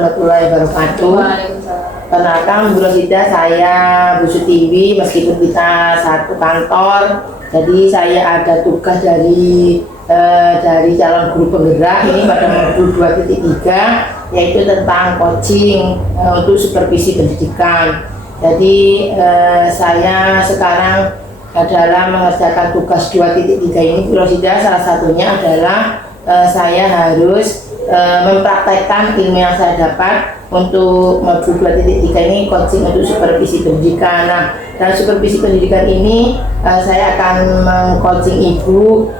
warahmatullahi wabarakatuh. Perkenalkan, Bu Rosida, saya Bu Sutiwi. Meskipun kita satu kantor, jadi saya ada tugas dari calon guru penggerak ini pada modul 2.3, yaitu tentang coaching untuk supervisi pendidikan. Jadi saya sekarang dalam mengerjakan tugas 2.3 ini, Bu Rosida, salah satunya adalah saya harus mempraktekkan ilmu yang saya dapat untuk modul 2.3 ini, coaching untuk supervisi pendidikan. Nah, dalam supervisi pendidikan ini saya akan meng-coaching ibu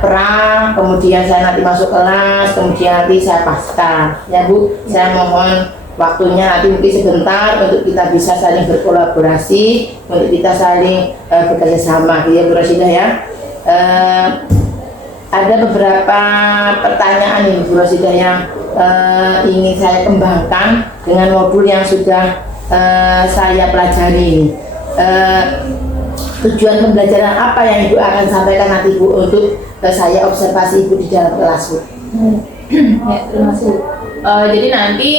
pra, kemudian saya nanti masuk kelas, kemudian nanti saya pasca. Ya Bu, saya mohon waktunya nanti mungkin sebentar untuk kita bisa saling berkolaborasi, untuk kita saling bekerja sama, ya Bu Rosida ya. Ada beberapa pertanyaan ini Bu Rosida yang ingin saya kembangkan dengan modul yang sudah saya pelajari ini. Tujuan pembelajaran apa yang Ibu akan sampaikan nanti Bu untuk saya observasi Ibu di dalam kelas Bu? Ya, terima kasih. Jadi nanti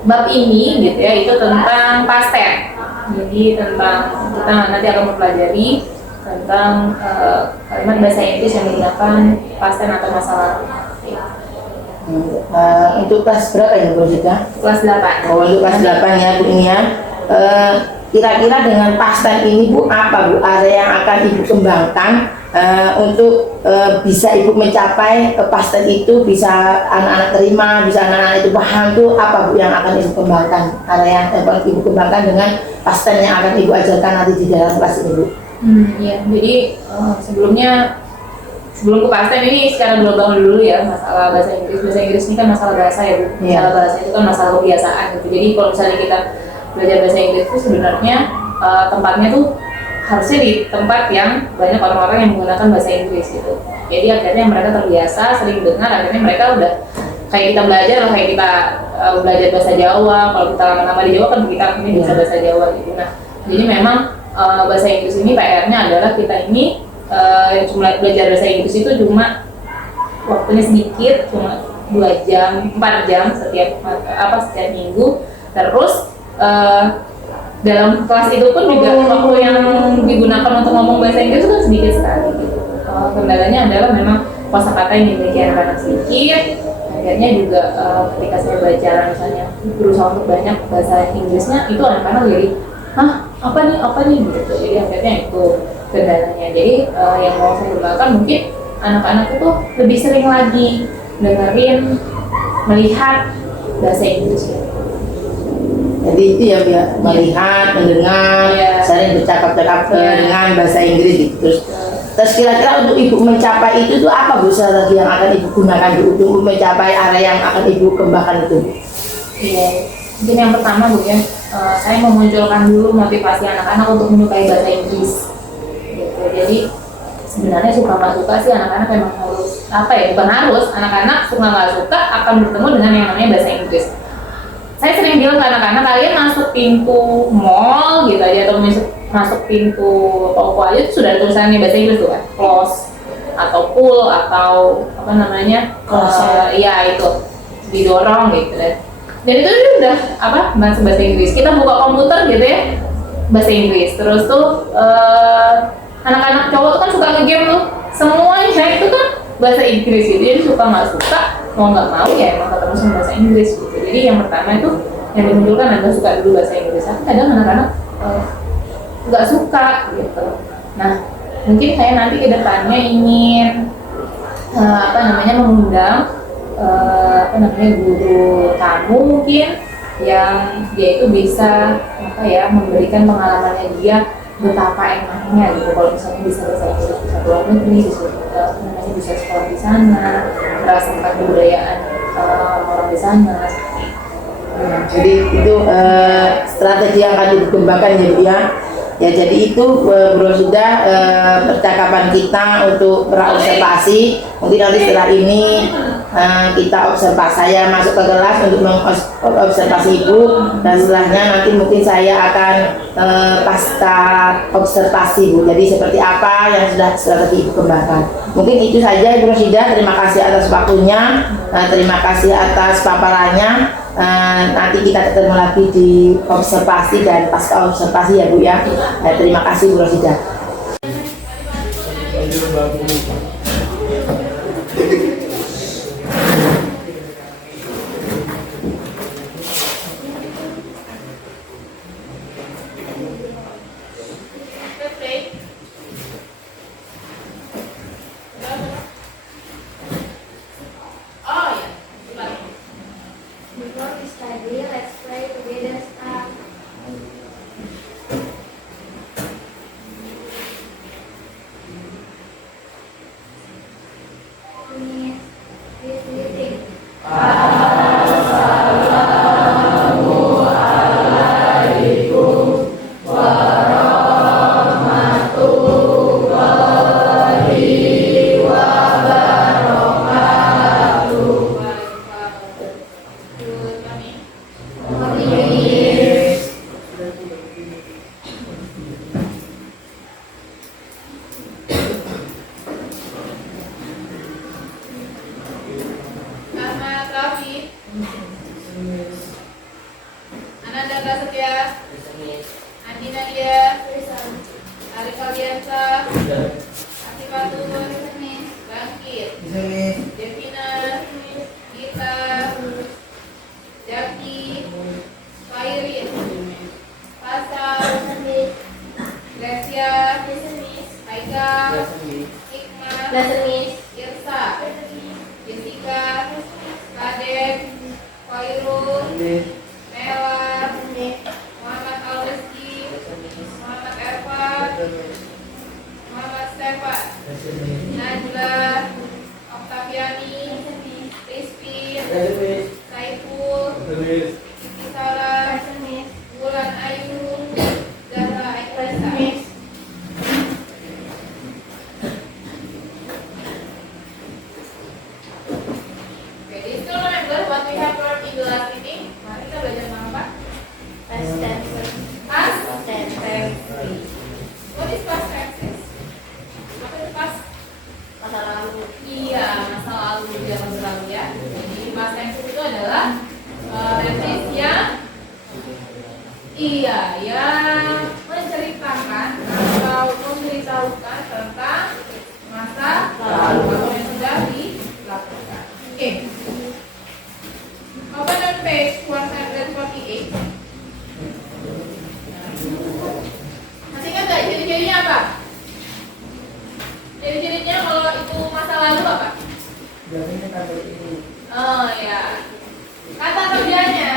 bab ini gitu ya, itu tentang past tense. Jadi tentang kita nanti akan mempelajari tentang kalimat bahasa Inggris yang menggunakan past tense atau masa lalu. Untuk kelas berapa ya Bu Rosida? Kelas 8. Oh, untuk kelas 8 ya Bu ini ya. Kira-kira dengan past tense ini Bu, apa Bu area yang akan Ibu kembangkan untuk bisa Ibu mencapai past tense itu, bisa anak-anak terima, bisa anak-anak itu paham tuh, apa Bu yang akan Ibu kembangkan, area yang akan Ibu kembangkan dengan past tense yang akan Ibu ajarkan nanti di dalam kelas ini Bu? Iya, jadi sebelum ke past tense ini secara global dulu ya, masalah bahasa Inggris. Bahasa Inggris ini kan masalah bahasa ya Bu. Masalah bahasa itu kan masalah kebiasaan gitu. Jadi kalau misalnya kita belajar bahasa Inggris itu sebenarnya tempatnya tuh harusnya di tempat yang banyak orang-orang yang menggunakan bahasa Inggris gitu. Jadi akhirnya mereka terbiasa sering dengar, akhirnya mereka udah kayak kita belajar loh, kayak kita belajar bahasa Jawa. Kalau kita lama-lama di Jawa kan kita akhirnya bisa bahasa Jawa gitu. Nah, jadi memang bahasa Inggris ini PR-nya adalah kita ini cuma belajar bahasa Inggris itu cuma waktunya sedikit, cuma 2 jam, 4 jam setiap minggu. Terus dalam kelas itu pun juga waktu yang digunakan untuk ngomong bahasa Inggris itu kan sedikit sekali gitu. Kendalanya adalah memang kosakata yang dimiliki anak-anak sedikit. Akhirnya juga ketika saya baca misalnya berusaha untuk banyak bahasa Inggrisnya, itu anak-anak jadi apa nih gitu. Jadi akhirnya itu kendalanya. Jadi yang mau saya kembangkan mungkin anak-anak itu lebih sering lagi dengerin, melihat bahasa Inggris gitu. Jadi itu ya melihat, mendengar, sering bercakap-cakap dengan bahasa Inggris gitu. Terus kira-kira untuk Ibu mencapai itu tuh apa Bu strategi yang akan Ibu gunakan untuk mencapai area yang akan Ibu kembangkan itu? Iya, mungkin yang pertama Bu ya, saya memunculkan dulu motivasi anak-anak untuk menyukai bahasa Inggris. Gitu. Jadi sebenarnya suka nggak suka sih anak-anak memang harus bukan harus, anak-anak suka nggak suka akan bertemu dengan yang namanya bahasa Inggris. Saya sering bilang ke anak-anak, kalian masuk pintu mall gitu aja atau masuk pintu toko aja itu sudah ada tulisannya bahasa Inggris tuh kan, close atau pull atau iya itu didorong gitu kan. Dan itu udah bahasa Inggris. Kita buka komputer gitu ya, bahasa Inggris. Terus tuh anak-anak cowok tuh kan suka nge-game tuh, semuanya itu kan bahasa Inggris gitu. Jadi suka nggak suka, mau nggak mau ya emang ketemu sama bahasa Inggris gitu. Jadi yang pertama itu yang dimunculkan adalah suka dulu bahasa Inggris. Tapi kadang anak-anak nggak suka gitu. Nah, mungkin saya nanti ke depannya ingin mengundang guru tamu mungkin yang dia itu bisa memberikan pengalamannya dia betapa enaknya gitu kalau misalnya bisa bahasa Inggris, bisa keluar negeri, bisa sekolah di sana, merasakan kebudayaan orang di sana. Jadi itu strategi yang akan dikembangkan ya. Ya jadi itu Bu Rosida percakapan kita untuk observasi. Mungkin nanti setelah ini kita observasi, saya masuk ke kelas untuk mengobservasi ibu, dan setelahnya nanti mungkin saya akan pasca observasi bu. Jadi seperti apa yang sudah tadi ibu kembangkan. Mungkin itu saja Ibu Rosidah. Terima kasih atas waktunya, terima kasih atas paparannya. Nanti kita ketemu lagi di observasi dan pasca observasi ya Bu ya. Terima kasih Bu Rosidah. Before we study, let's pray together. Start. Please reading. Ahmad Rafi, Ananda Prasetya, Andi Nadia, Arif Aldiansa, Asifatul, Bangkit, Devina, Gita, Jaki, Fairin, Pasal, Gracia, Haikal, Hikmah, Irsa, Jessica, Kadek, Khairul, Mela, Muhammad Al-Rizki, Muhammad Erfan, Muhammad Stefan, Najla, Oktaviani, Rizky, Saiful, Siti Sarah, Bulan Ayu, Zahra Aikrasa. Okay, still remember what we have learned in the last meeting? Mari kita belajar tentang apa? Past tense. Past tense. What is past tense? Apa itu past? Masa lalu. Iya, masa lalu dia berlalu ya. Jadi past tense itu adalah tense yang yang menceritakan atau memberitahukan tentang masa lalu atau yang sudah dilakukan. Oke. Open on page 148. Masih ingat nggak ciri-cirinya apa? Ciri-cirinya kalau itu masa lalu apa? Oh ya. Kata kerjanya,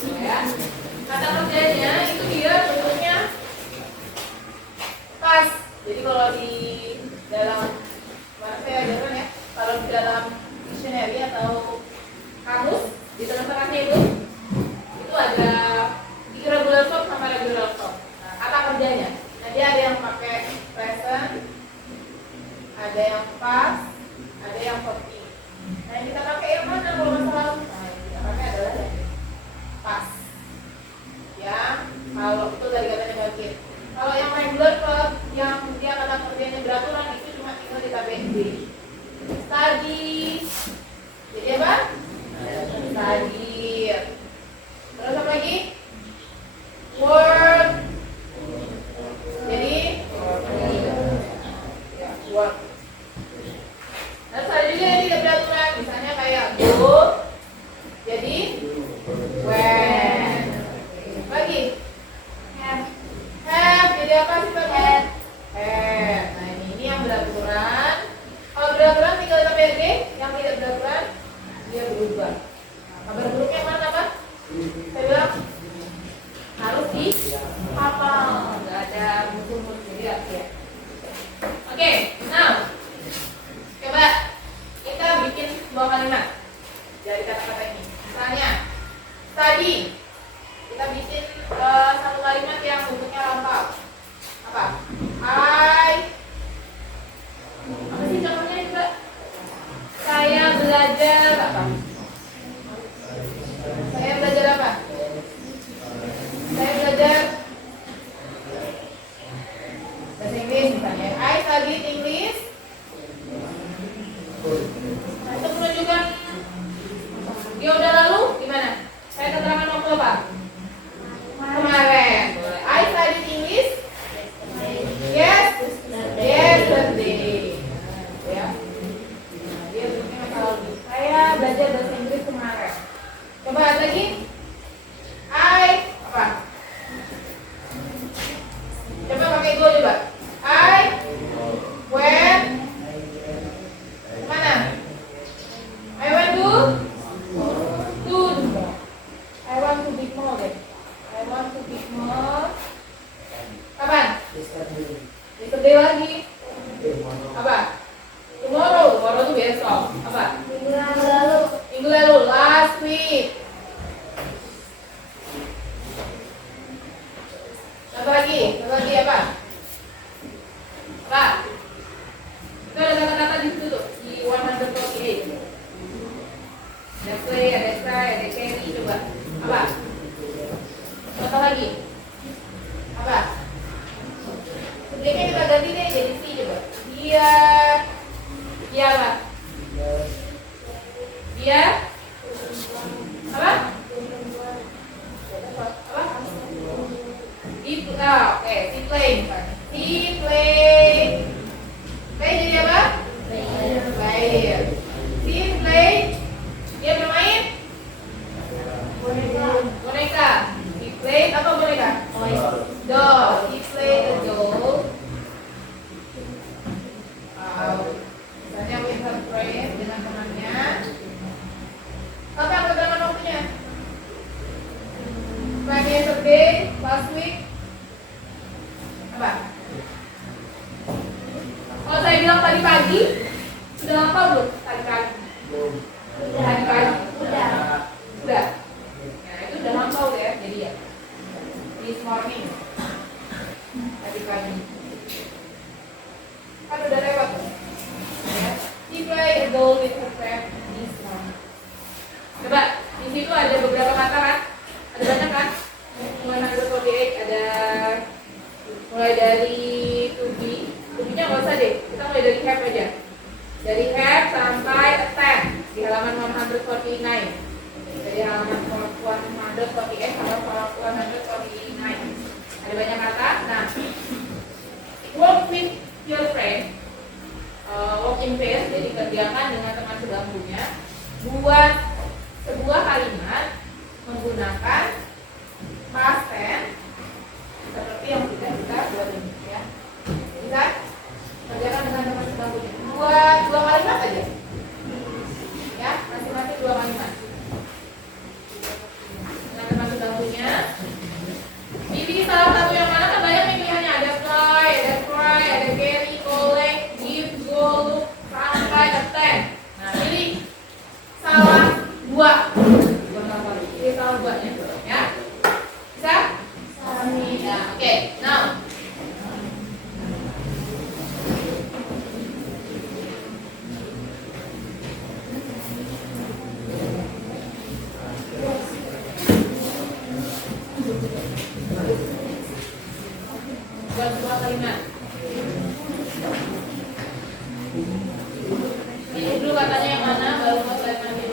ya. Kata kerjanya itu dia bentuknya pas. Jadi kalau di dalam mana saya ajarkan ya, kalau di dalam dictionary atau kamus di tengah-tengahnya itu ada irregular verb sama regular verb. Nah, kata kerjanya. Nanti ada yang pakai present, ada yang past, ada yang perfect. Nah, yang kita pakai yang mana kalau masa lalu? Nah, yang kita pakai adalah yang past. Ya, kalau itu dari katanya bangkit. Kalau yang regular verb yang dia kata kerjanya beraturan itu cuma tinggal ditambahin B. Study. Jadi apa? Study. Terus apa lagi? Work. Jadi ya, work. Terus ada juga yang tidak beraturan, misalnya kayak go. Jadi when. Lagi. Have. Jadi apa sih Pak? Have. Nah ini yang beraturan. Kalau beraturan tinggal tambah D. Yang tidak beraturan dia berubah. Kabar buruknya mana Pak? Saya bilang harus dihafal. Nggak ada musuh-musuh jadi ya. Oke, now coba kita bikin sebuah kalimat dari kata-kata ini. Misalnya tadi kita bikin satu kalimat yang bentuknya lampau. Apa? Apa sih contohnya juga? Saya belajar Dia udah lalu gimana? Saya keterangan waktu apa? Kemarin. I studied English. Yes. Yesterday. Ya. Dia bentuknya masa lalu. Saya belajar bahasa Inggris kemarin. Coba lagi. I apa? Coba pakai go coba. I went mana? I went to the mall. I want to big mall deh. I want to big mall. Kapan? Yesterday lagi. Apa? Tomorrow tuh besok. Apa? Minggu lalu. Last week. Apa lagi apa? Apa? Itu ada kata-kata di situ tuh, di 148. Ada play, ada try, ada carry, coba. Apa? Contoh lagi. Apa? Sebelumnya kita ganti deh jadi si coba. Dia apa? Dia apa? Oke, si play misalnya. Si play. Play jadi apa? Player. Si play. Dia bermain? Boneka. Si play apa boneka? Doll. He play a doll. Misalnya with her friend, dengan temannya. Kapan keterangan waktunya? When yesterday, last week. Apa? Kalau saya bilang tadi pagi, sudah hafal belum? Tadi pagi. Tadi pagi. Sudah. Nah, itu sudah hafal ya, jadi ya. This morning. Tadi pagi. Kan udah lewat tuh. Ya. He played a doll with her friend this morning. Coba, di situ ada beberapa kata kan? Ada banyak kan? 148 ada mulai dari to be-nya nggak usah deh, kita mulai dari have aja. Dari have sampai attend di halaman 149. Dari halaman 148 sampai 149. Ada banyak kata. Nah, work with your friend, work in pair, jadi kerjakan dengan teman sebangkunya. Buat sebuah kalimat menggunakan past tense seperti yang sudah kita buat ini ya. Bisa kerjakan dengan teman sebangkunya. Dua kalimat aja. Ya, masing-masing 2 kalimat. Dengan teman sebangkunya. Pilih salah satu yang mana, kan banyak nih pilihannya. Ada fly, ada cry, ada carry, collect, give, go, look, sampai, attend. Nah, pilih salah 2. Pilih salah 2-nya. Ya. Bisa? Ya, oke. Now. Buat 2 kalimat. Pilih dulu katanya yang mana, baru buat kalimatnya.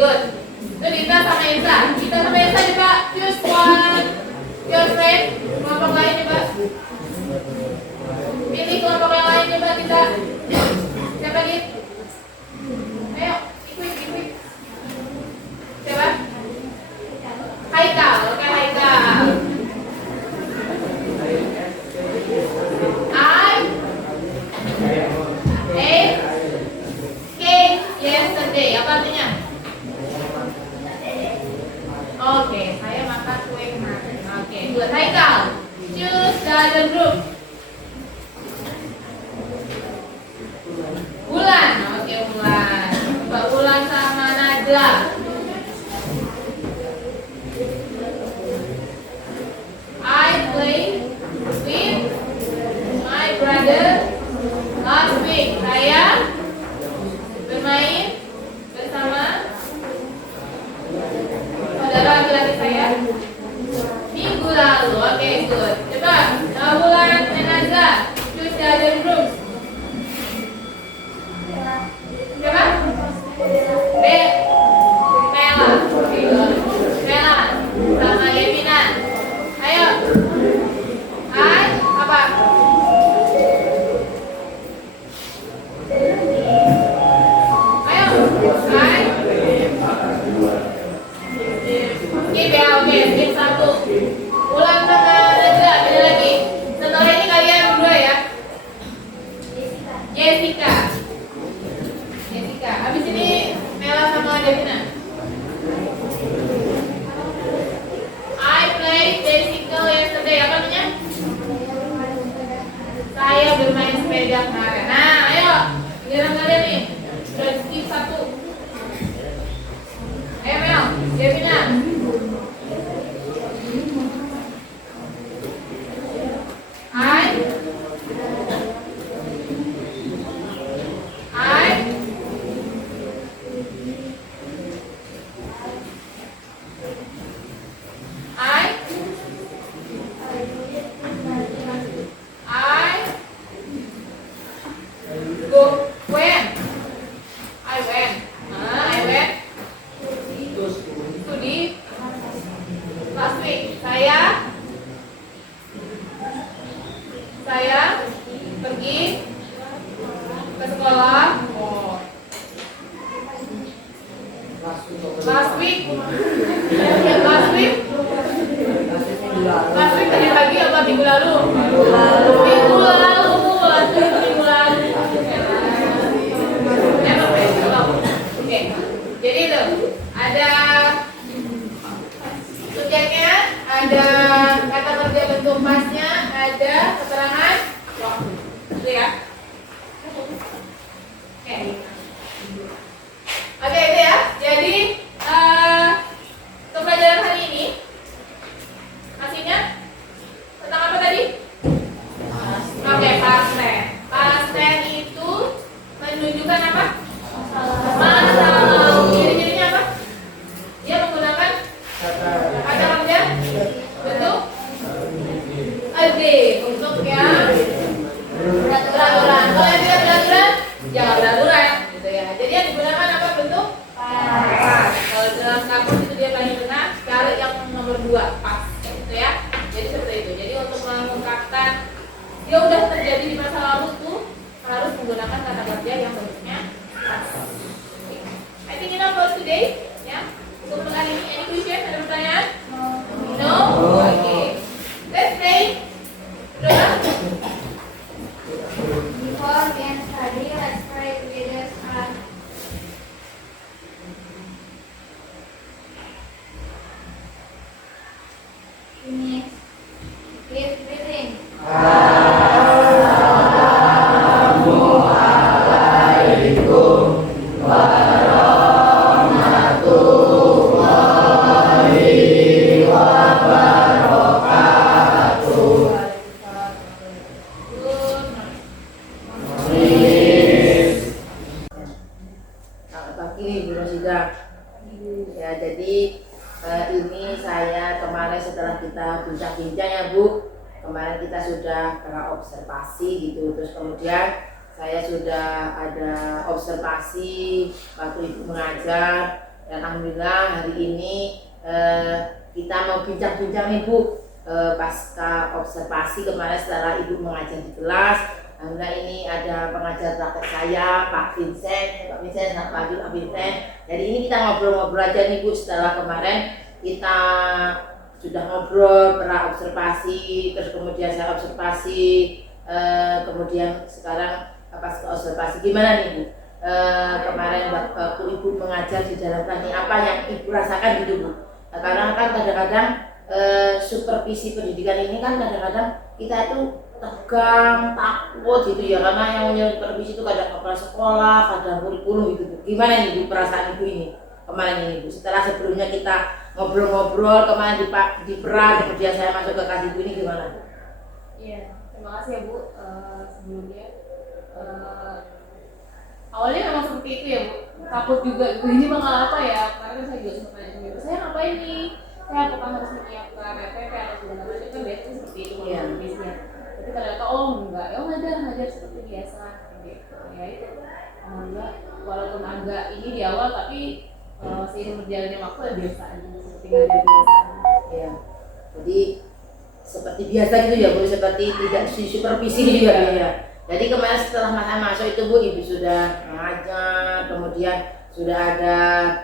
good. Itu Dita sama Esa. Dita sama Esa coba choose one your friend. Kelompok lain coba. Pilih kelompok yang lain coba Dita. Siapa Dit? Ayo, ikut. Siapa? Haikal, oke Haikal. Yesterday, apa artinya? Oke, saya makan kue kemarin. Oke, buat Haikal. Choose the other group. Bulan, oke Bulan. Mbak Bulan sama Najla. I play with my brother last week. Saya bermain bersama saudara laki-laki saya minggu lalu. Oke, good. Coba Bulan dan Nazla choose the other group. Coba B Mela. Oke, good. Mela sama Yevina. Ayo. Hai, apa? Skip ya, oke, skip satu. Ulang sama Najla, beda lagi. Setelah ini kalian berdua ya. Jessica. Abis ini Mela sama Devina. I played bicycle yesterday. Apa namanya? Saya bermain sepeda kemarin. Nah, ayo, giliran kalian nih. Sudah skip satu. Ayo Mel, Devina. Saya pergi ke sekolah. Last week tadi pagi apa minggu lalu? Minggu lalu. Oke, jadi itu ada subjeknya, ada kata kerja bentuk pasnya, ada keterangan waktu, ya. Oke, itu ya. Jadi untuk pelajaran hari ini hasilnya tentang apa tadi? Oke, past tense. Past tense itu menunjukkan apa? Masa lalu. Ciri-cirinya apa? Dia menggunakan kata kerja bentuk ade untuk yang beraturan. Kalau yang tidak beraturan, jangan beraturan, gitu ya. Jadi yang digunakan apa bentuk? Pas. Kalau dalam kamus itu dia paling benar. Kalau yang nomor 2 pas, gitu ya. Jadi seperti itu. Jadi untuk mengungkapkan dia udah terjadi di masa lalu tuh harus menggunakan kata kerja yang bentuknya pas. I think enough for today. Ya. Untuk hari ini, any question? Ada pertanyaan? No? Okay. Let's play. Before we can study, let's pray together. Finish. Keep breathing. Selamat pagi Bu Rosida. Ya, jadi ini saya kemarin setelah kita bincang-bincang ya Bu, kemarin kita sudah pernah observasi gitu, terus kemudian saya sudah ada observasi waktu Ibu mengajar Dan alhamdulillah hari ini kita mau bincang-bincang nih Bu, pasca observasi kemarin setelah Ibu mengajar di kelas. Alhamdulillah ini ada pengajar praktek saya, Pak Vincent, selamat pagi Pak Vincent. Jadi ini kita ngobrol-ngobrol aja nih Bu, setelah kemarin kita sudah ngobrol, pernah observasi, terus kemudian saya observasi, kemudian sekarang pasca observasi gimana nih Bu? Kemarin waktu Ibu mengajar di dalam teknik apa yang Ibu rasakan gitu Bu? Karena kan kadang-kadang supervisi pendidikan ini kan kadang-kadang kita itu tegang, takut gitu ya, karena yang punya supervisi itu kadang kepala sekolah, kadang kurikulum gitu Bu. Gimana nih Bu perasaan Ibu ini kemarin ini Bu? Setelah sebelumnya kita ngobrol-ngobrol kemarin di Peran, kemudian saya masuk ke kelas Ibu ini gimana Bu? Iya, terima kasih ya Bu. Sebelumnya awalnya memang seperti itu ya Bu, takut juga gitu, ini bakal apa ya, kemarin kan saya juga sempat nanya ke saya ngapain nih, saya apakah harus menyiapkan RPP atau segala macam, kan biasanya seperti itu kalau bisnisnya. Tapi ternyata enggak, ya ngajar seperti biasa gitu. Ya itu alhamdulillah, walaupun agak ini di awal tapi seiring berjalannya waktu ya biasa aja, seperti ngajar biasa. Ya, jadi seperti biasa gitu ya Bu, seperti tidak supervisi gitu ya. Jadi kemarin setelah masa masuk itu Bu, Ibu sudah mengajar, kemudian sudah ada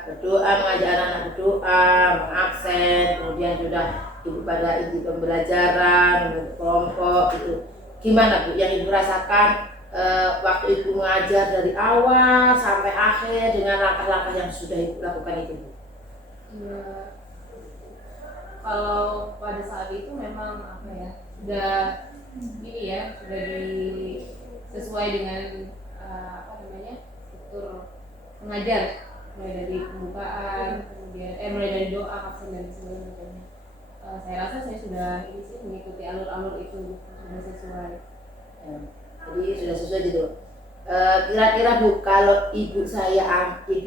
berdoa, mengajak anak-anak berdoa, mengabsen, kemudian sudah Ibu pada inti pembelajaran, membentuk kelompok gitu. Gimana Bu yang Ibu rasakan waktu Ibu mengajar dari awal sampai akhir dengan langkah-langkah yang sudah Ibu lakukan itu Bu? Ya, kalau pada saat itu memang apa ya, sudah ini ya, sudah sesuai dengan struktur mengajar, mulai dari pembukaan, kemudian mulai dari doa, absen dan sebagainya. Saya rasa saya sudah ini sih mengikuti alur-alur itu sudah sesuai. Jadi sudah sesuai gitu. Kira-kira Bu, kalau Ibu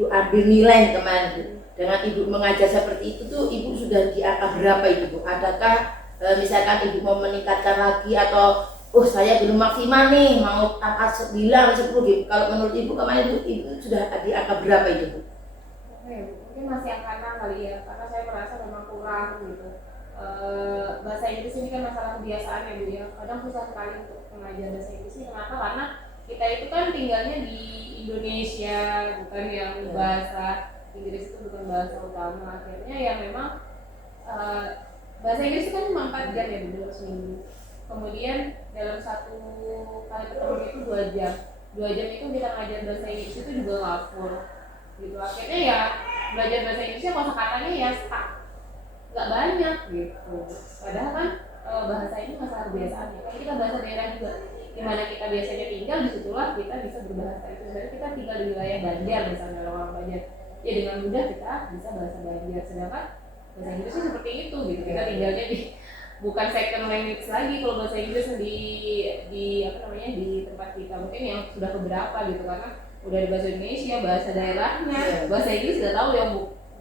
ambil nilai kemarin Bu, dengan Ibu mengajar seperti itu tuh Ibu sudah di angka berapa itu Bu? Adakah misalkan Ibu mau meningkatkan lagi atau saya belum maksimal nih, mau angka 9, 10 gitu. Kalau menurut Ibu kemarin Ibu sudah di angka berapa itu Bu? Mungkin masih angka 6 kali ya, karena saya merasa memang kurang gitu. Bahasa Inggris ini kan masalah kebiasaan ya Bu ya. Kadang susah sekali untuk mengajar bahasa Inggris ini. Kenapa? Karena kita itu kan tinggalnya di Indonesia, bukan yang bahasa Inggris itu bukan bahasa utama. Akhirnya ya memang bahasa Inggris itu kan cuma 4 jam ya Bu dalam seminggu. Kemudian dalam satu kali pertemuan itu 2 jam. 2 jam itu kita ngajar bahasa Inggris itu juga nggak full gitu. Akhirnya ya belajar bahasa Inggrisnya kosakatanya ya stuck, nggak banyak gitu. Padahal kan bahasa ini masalah kebiasaan ya. Kayak kita bahasa daerah juga, dimana kita biasanya tinggal di situlah kita bisa berbahasa itu. Jadi kita tinggal di wilayah Banjar misalnya, orang Banjar, ya dengan mudah kita bisa bahasa Banjar. Sedangkan bahasa Inggrisnya seperti itu gitu. Kita tinggalnya di bukan second language lagi kalau bahasa Inggris di tempat kita, mungkin yang sudah beberapa gitu, karena udah ada bahasa Indonesia, bahasa daerahnya, bahasa Inggris sudah tahu yang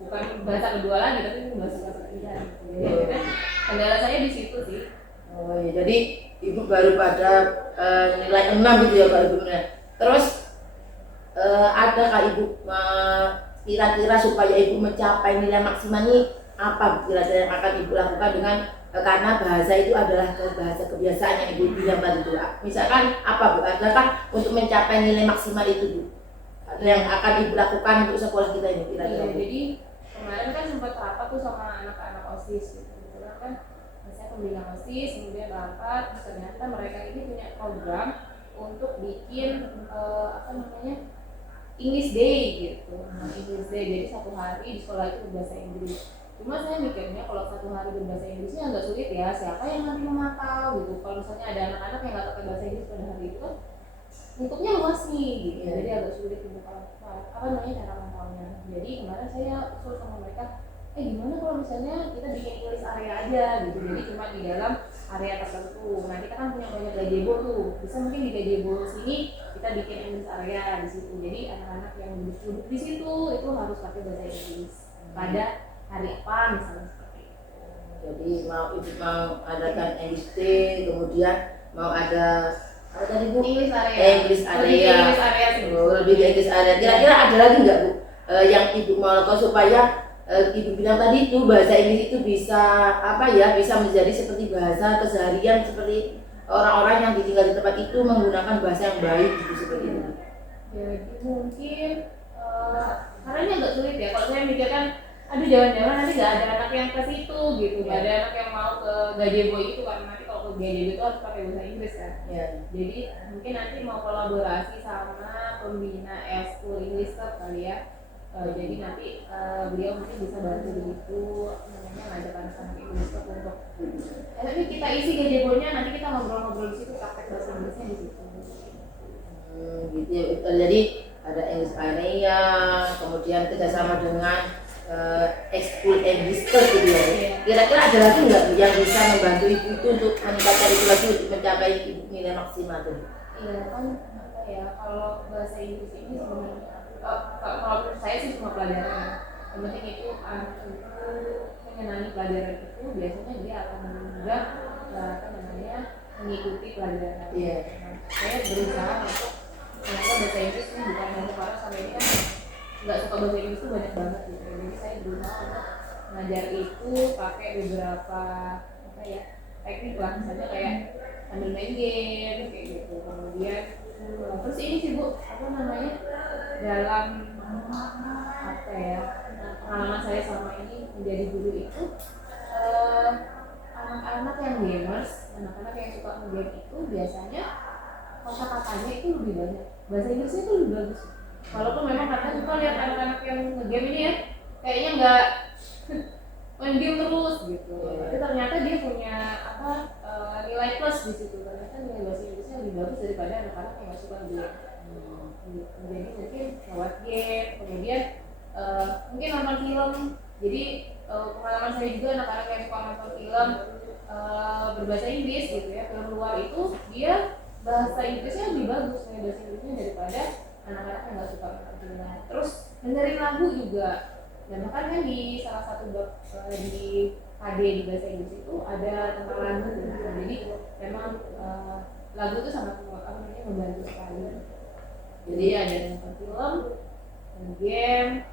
bukan bahasa kedua lagi tapi bahasa ketiga. Jadi kendala saya di situ sih. Oh iya, jadi Ibu baru pada nilai 6 gitu ya Pak Ibu. Terus adakah Ibu kira-kira supaya Ibu mencapai nilai maksimal ini apa kira-kira yang akan Ibu lakukan dengan karena bahasa itu adalah bahasa kebiasaan yang Ibu bilang tadi itu. Misalkan apa Bu? Adakah untuk mencapai nilai maksimal itu Bu? Ada yang akan Ibu lakukan untuk sekolah kita ini kira-kira? Iya, jadi kemarin kan sempat rapat tuh sama anak-anak OSIS gitu. Kebetulan kan saya pembina OSIS, kemudian rapat, terus ternyata mereka ini punya program untuk bikin English Day gitu. English Day, jadi satu hari di sekolah itu berbahasa Inggris. Cuma saya mikirnya kalau satu hari berbahasa Inggrisnya agak sulit ya, siapa yang nanti memantau gitu. Kalau misalnya ada anak-anak yang nggak pakai bahasa Inggris pada hari itu kan lingkupnya luas nih gitu, jadi agak sulit untuk cara mantaunya. Jadi kemarin saya usul sama mereka, gimana kalau misalnya kita bikin English area aja gitu, jadi cuma di dalam area tertentu. Nah kita kan punya banyak gazebo tuh, bisa mungkin di gazebo sini kita bikin English area di situ. Jadi anak-anak yang duduk di situ itu harus pakai bahasa Inggris pada hari apa misalnya seperti itu. Jadi Ibu mau adakan English Day, kemudian mau ada apa tadi Bu? English area. English area. Lebih Lebih English area. Kira-kira ada lagi nggak Bu? yang ibu mau lakukan supaya ibu bilang tadi itu bahasa Inggris itu bisa bisa menjadi seperti bahasa keseharian, seperti orang-orang yang tinggal di tempat itu menggunakan bahasa yang baik gitu, seperti itu. Jadi mungkin karena ini agak sulit ya. Kalau saya mikirkan, aduh jangan-jangan nanti nggak ada anak yang ke situ gitu, nggak ada anak yang mau ke gajebo itu, karena nanti kalau ke gajebo itu harus pakai bahasa Inggris kan. Jadi mungkin nanti mau kolaborasi sama pembina School English Club kali ya. Jadi nanti beliau mungkin bisa bantu begitu, namanya ngajak anak-anak English Club untuk tapi kita isi gajebonya, nanti kita ngobrol-ngobrol di situ, praktek bahasa Inggrisnya di situ. Gitu ya. Jadi ada English area, kemudian kerjasama dengan School English Club gitu ya. Kira-kira ada lagi nggak Bu yang bisa membantu ibu itu untuk meningkatkan itu lagi untuk mencapai nilai maksimal tuh? Iya kan, apa ya, kalau bahasa Inggris ini sebenarnya kalau menurut saya sih cuma pelajaran. Yang penting itu anak itu menyenangi pelajaran itu, biasanya dia akan mudah mengikuti pelajaran. Saya berusaha untuk menganggap bahasa Inggris ini bukan hanya karena sampai ini kan nggak suka bahasa Inggris itu banyak banget gitu. Jadi saya berusaha untuk mengajar itu pakai beberapa teknik lah, misalnya kayak sambil main game kayak gitu. Kemudian terus ini sih Bu, dalam pengalaman saya selama ini menjadi guru itu, anak-anak yang gamers, anak-anak yang suka nge-game itu biasanya kata-katanya itu lebih banyak, bahasa Inggrisnya itu lebih bagus. Walaupun memang kadang kita lihat anak-anak yang nge-game ini ya kayaknya nggak main game terus gitu, tapi ternyata dia punya nilai plus di situ. Ternyata nilai bahasa Inggrisnya lebih bagus daripada anak-anak yang nggak suka game. Jadi mungkin lewat game, kemudian mungkin nonton film. Jadi pengalaman saya juga, anak-anak yang suka nonton film berbahasa Inggris gitu ya, film luar itu dia bahasa Inggrisnya lebih bagus bahasa Inggrisnya daripada anak-anak yang nggak suka nonton film. Terus dengerin lagu juga. Dan bahkan kan di salah satu bab di KD di bahasa Inggris itu ada tentang lagu. Jadi memang lagu itu sangat membantu sekali. Jadi ada nonton film, game,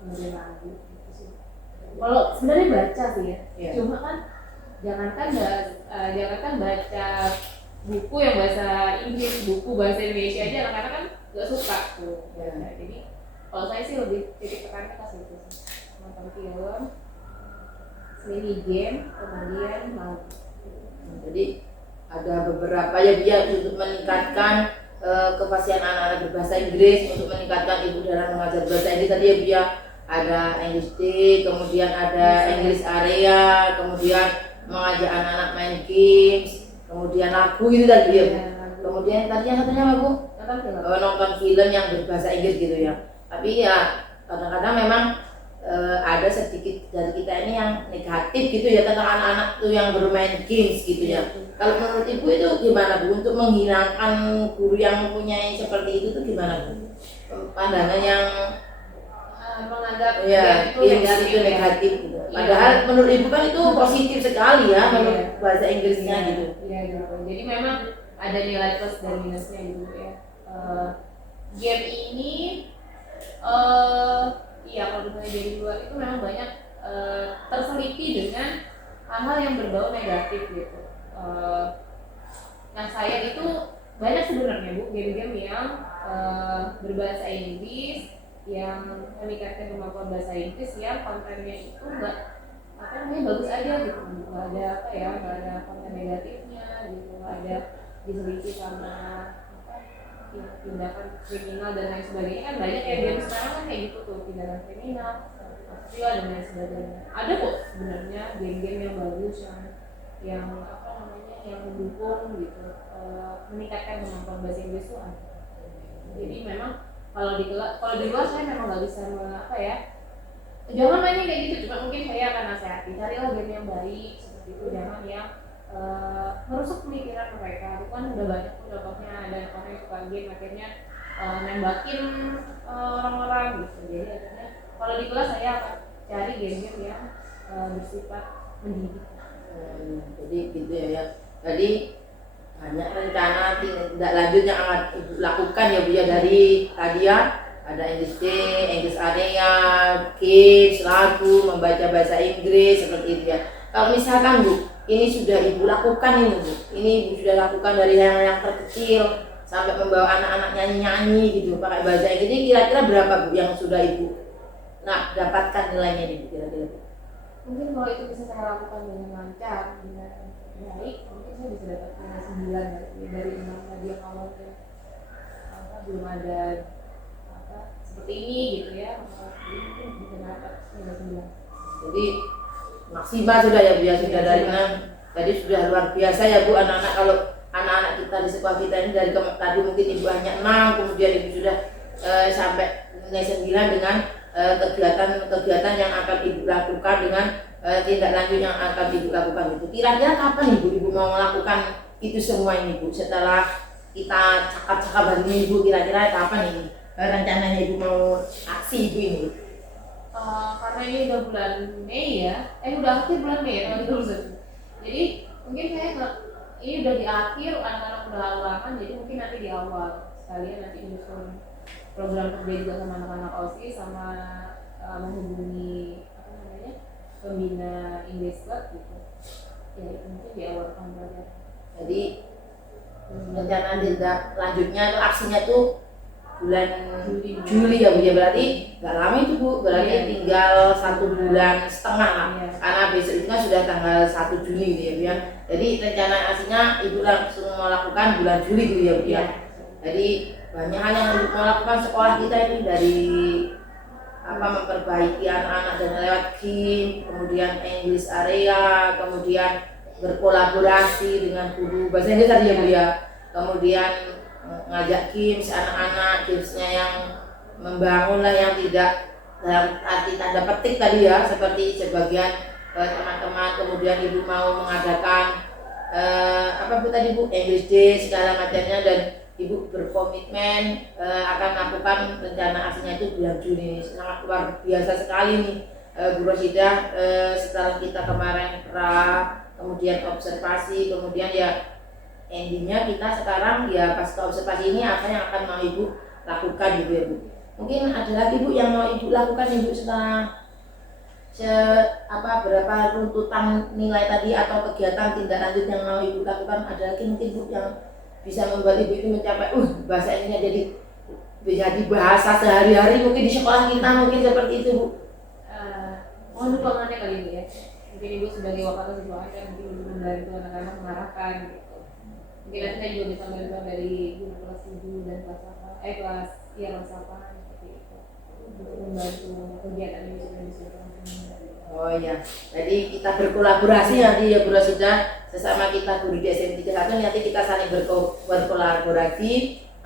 kemudian lagu. Kalau sebenarnya baca sih ya, cuma kan jangankan baca buku yang bahasa Inggris, buku bahasa Indonesia aja anak-anak kan nggak suka tuh. Nah, jadi kalau saya sih lebih titik tekannya ke situ sih, nonton film, mini game, kemudian lagu. Jadi ada beberapa ya untuk meningkatkan kefasihan anak-anak berbahasa Inggris, untuk meningkatkan ibu dalam mengajar bahasa Inggris. Tadi ya Bu ya, ada English Day, kemudian ada English area, kemudian mengajak anak-anak main games, kemudian lagu itu tadi ya Bu. Kemudian tadi yang satunya apa Bu? Nonton film yang berbahasa Inggris gitu ya. Tapi ya kadang-kadang memang ada sedikit dari kita ini yang negatif gitu ya tentang anak-anak tuh yang bermain games gitu ya. Kalau menurut Ibu itu gimana Bu untuk menghilangkan guru yang mempunyai seperti itu tuh gimana Bu? Pandangan yang menganggap games itu negatif gitu. Padahal menurut Ibu kan itu positif sekali ya menurut bahasa Inggrisnya gitu. Iya gitu. Jadi memang ada nilai plus dan minusnya gitu ya. Game ini kalau misalnya dari luar itu memang banyak terseliti dengan hal-hal yang berbau negatif gitu. Nah saya itu banyak sebenarnya Bu game-game yang berbahasa Inggris, yang meningkatkan kemampuan bahasa Inggris, yang kontennya itu nggak bagus aja gitu, nggak ada konten negatifnya gitu, nggak ada diseliti sama tindakan kriminal dan lain sebagainya. Kan banyak ya game sekarang kan kayak gitu tuh, tindakan kriminal, asusila dan lain sebagainya. Ada kok sebenarnya game-game yang bagus yang mendukung gitu, meningkatkan kemampuan bahasa Inggris itu ada. Jadi memang kalau di luar saya memang nggak bisa jangan mainnya kayak gitu, cuma mungkin saya akan nasihati, carilah game yang baik seperti itu, jangan yang merusak pemikiran mereka. Itu kan udah banyak tuh contohnya, ada orang yang suka game akhirnya nembakin orang-orang gitu. Jadi akhirnya kalau di kelas saya akan cari game-game yang bersifat mendidik. Jadi gitu ya. Jadi banyak rencana tindak lanjut yang akan Ibu lakukan ya Bu ya, dari tadi ya ada English Day, English area, games, lagu, membaca bahasa Inggris seperti itu ya. Kalau misalkan Bu, ini sudah Ibu lakukan ini Bu, ini Ibu sudah lakukan dari yang terkecil sampai membawa anak-anak nyanyi-nyanyi gitu pakai bahasa Inggris, ini kira-kira berapa Bu yang sudah Ibu dapatkan nilainya nih Bu kira-kira Bu? Mungkin kalau itu bisa saya lakukan dengan lancar, dengan baik, mungkin saya bisa dapat nilai 9 dari 6 tadi yang awalnya belum ada seperti ini gitu ya, jadi mungkin bisa dapat nilai 9. Jadi maksimal sudah ya Bu ya, sudah dari 6. Jadi sudah luar biasa ya Bu, anak-anak kalau anak-anak kita di sekolah kita ini dari tadi mungkin Ibu hanya 6, kemudian Ibu sudah sampai nilai 9 dengan kegiatan-kegiatan yang akan Ibu lakukan, dengan tindak lanjut yang akan Ibu lakukan itu. Kira-kira kapan Ibu mau melakukan itu semua ini Bu? Setelah kita cakap-cakap hari ini Ibu, kira-kira kapan ini rencananya Ibu mau aksi Ibu ini? Karena ini udah bulan Mei ya, udah akhir bulan Mei ya, jadi mungkin saya ini udah di akhir, anak-anak udah ulangan, jadi mungkin nanti di awal sekalian nanti menyusun program kerja juga sama anak-anak OSIS, sama menghubungi pembina English Club gitu ya, itu mungkin di awal tahun pelajaran. Jadi rencana tindak lanjutnya itu aksinya tuh bulan Juli ya Bu ya, berarti nggak lama itu Bu, berarti tinggal 1,5 bulan lah, karena besok itu kan sudah tanggal 1 Juli gitu ya Bu ya. Jadi rencana aksinya Ibu langsung mau lakukan bulan Juli gitu ya Bu ya. Jadi banyak hal yang mau lakukan sekolah kita itu, dari memperbaiki anak-anak dan lewat game, kemudian English area, kemudian berkolaborasi dengan guru bahasa Inggris tadi ya Bu ya, kemudian ngajak games anak-anak, gamesnya yang membangun lah, yang tidak dalam arti tanda petik tadi ya, seperti sebagian teman-teman kemudian Ibu mau mengadakan Bu tadi Bu, English Day segala macamnya, dan Ibu berkomitmen akan melakukan rencana aksinya itu bulan Juni. Sangat luar biasa sekali nih Bu Rosidah, setelah kita kemarin kemudian observasi, kemudian ya endingnya kita sekarang ya pas observasi ini apa yang akan mau Ibu lakukan gitu ya Bu. Mungkin ada lagi Bu yang mau Ibu lakukan Ibu setelah berapa runtutan nilai tadi atau kegiatan tindak lanjut yang mau Ibu lakukan, ada lagi mungkin Bu yang bisa membuat Ibu itu mencapai bahasa Inggrisnya jadi bahasa sehari-hari mungkin di sekolah kita, mungkin seperti itu Bu. Mohon dukungannya kali ini ya, mungkin Ibu sebagai wakil sekolah kan mungkin Ibu membantu anak-anak mengarahkan gitu. Mungkin nanti saya juga bisa bantuan dari guru kelas 7 dan kelas 8 seperti itu, untuk membantu kegiatan ini sudah disuruh. Oh iya, jadi kita berkolaborasi nanti ya Bu Rosidah, sesama kita guru di SMP 31, nanti kita saling berkolaborasi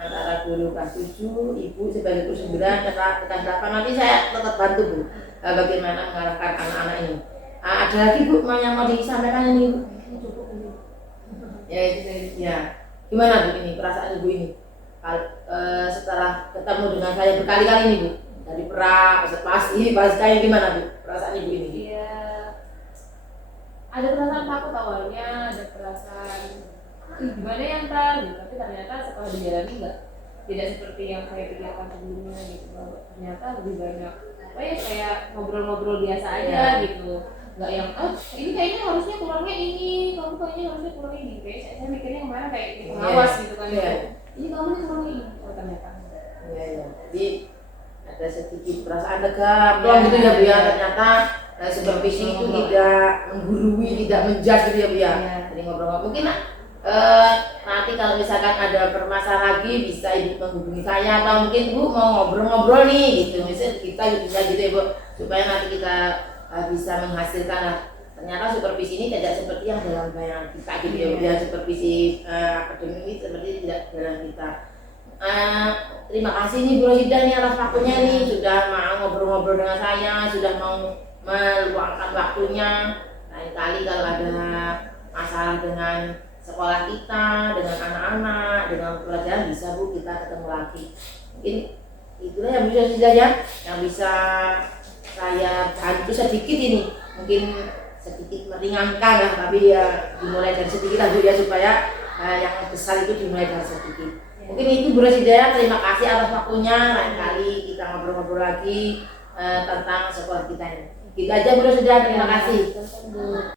antara guru kelas 7, Ibu sebagai guru 9, kelas 8, nanti saya tetap bantu Bu bagaimana mengarahkan anak-anak ini. Ada lagi Bu yang mau disampaikan ini Bu? Ya, gimana Bu ini perasaan Ibu ini setelah ketemu dengan saya berkali-kali ini Bu, dari observasi kayak gimana Bu perasaan Ibu ini? Iya, ada perasaan takut awalnya, ada perasaan gimana yang gitu, tapi ternyata setelah dijalani tidak seperti yang saya pikirkan sebelumnya gitu, ternyata lebih banyak kayak ngobrol-ngobrol biasa aja gitu, nggak yang ini kayaknya harusnya kurangnya ini, kamu kayaknya harusnya kurangnya ini, kayak saya mikirnya kemana kayak pengawas gitu kan, ini kamu nih kurangnya ini, ternyata jadi ada sedikit perasaan lega plong gitu ya Bu ya, ternyata supervisi itu tidak menggurui, tidak menjudge gitu ya Bu ya. Jadi ngobrol-ngobrol, mungkin nanti kalau misalkan ada permasalahan lagi bisa Ibu menghubungi saya, atau mungkin Bu mau ngobrol-ngobrol nih gitu, misalnya kita bisa gitu ya Bu, supaya nanti kita bisa menghasilkan lah. Ternyata supervisi ini tidak seperti yang dalam bayangan kita gitu ya Bu ya, supervisi akademik ini seperti tidak dalam kita. Terima kasih nih Bu Rosidah nih atas waktunya nih, sudah mau ngobrol-ngobrol dengan saya, sudah mau meluangkan waktunya. Lain kali kalau ada masalah dengan sekolah kita, dengan anak-anak, dengan pelajaran, bisa Bu kita ketemu lagi. Mungkin itulah yang Bu Rosidah ya, yang bisa saya bantu sedikit ini, mungkin sedikit meringankan lah, tapi ya dimulai dari sedikit lah Bu ya, supaya yang besar itu dimulai dari sedikit. Mungkin itu Bu Rosidah, terima kasih atas waktunya. Lain kali kita ngobrol-ngobrol lagi tentang sekolah kita ini. Gitu aja Bu, sudah terima kasih.